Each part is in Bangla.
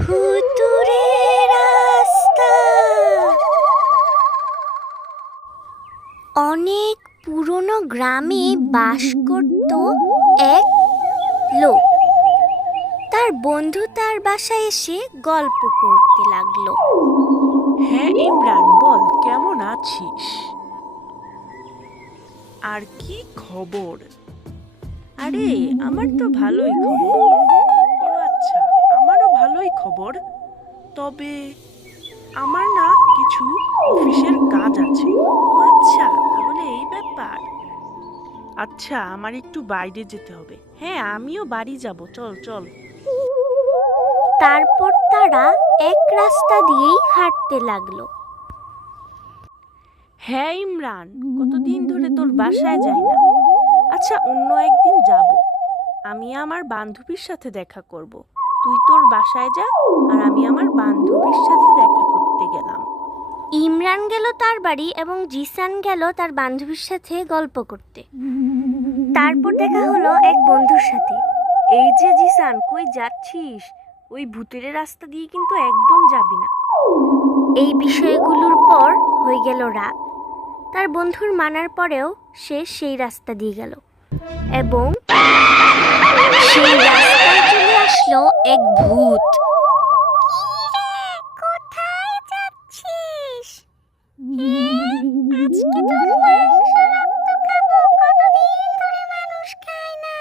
ভুতুড়ে রাস্তা। অনেক পুরনো গ্রামে বাস করত এক লোক। তার বন্ধু তার বাসায় এসে গল্প করতে লাগলো। হ্যাঁ ইমরান, বল কেমন আছিস? আর কি খবর? আরে আমার তো ভালোই খবর। ও আচ্ছা, আমারও ভালোই খবর। তবে আমার না কিছু অফিসের কাজ আছে। ও আচ্ছা, তাহলে এই ব্যাপার। আচ্ছা, আমার একটু বাইরে যেতে হবে। হ্যাঁ, আমিও বাড়ি যাব, চল চল। তারপর তারা এক রাস্তা দিয়েই হাঁটতে লাগলো। হ্যাঁ ইমরান, কতদিন ধরে তোর বাসায় যাই না। আচ্ছা, অন্য একদিন যাব। আমি আমার বান্ধবীর সাথে দেখা করব। তুই তোর বাসায় যা, আর আমি আমার বান্ধবীর সাথে দেখা করতে গেলাম। ইমরান গেল তার বাড়ি এবং জিসান গেল তার বান্ধবীর সাথে গল্প করতে। তারপর দেখা হলো এক বন্ধুর সাথে। এই যে জিসান, কই যাচ্ছিস? ওই ভূতের রাস্তা দিয়ে কিন্তু একদম যাবি না। এই বিষয়গুলোর পর হয়ে গেল রাত। তার বন্ধুর মানার পরেও সে সেই রাস্তা দিয়ে গেল এবং সেই রাস্তায় চলে আসলো এক ভূত। কোথায় যাচ্ছিস? আজকে তোর মাংস রক্ত খাবো, কতদিন ধরে মানুষ খায় না।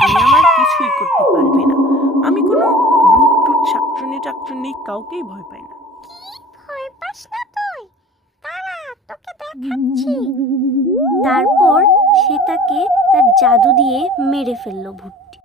তুই আমার কিছুই করতে পারবি না। আমি কোনো ভূত টুত শাকচুনি টাকচুনি কাউকেই ভয় পাই না। ভয় পাস না তুই? দাঁড়া, তোকে দেখাচ্ছি। তারপর সে তাকে তার জাদু দিয়ে মেরে ফেললো ভূতটি।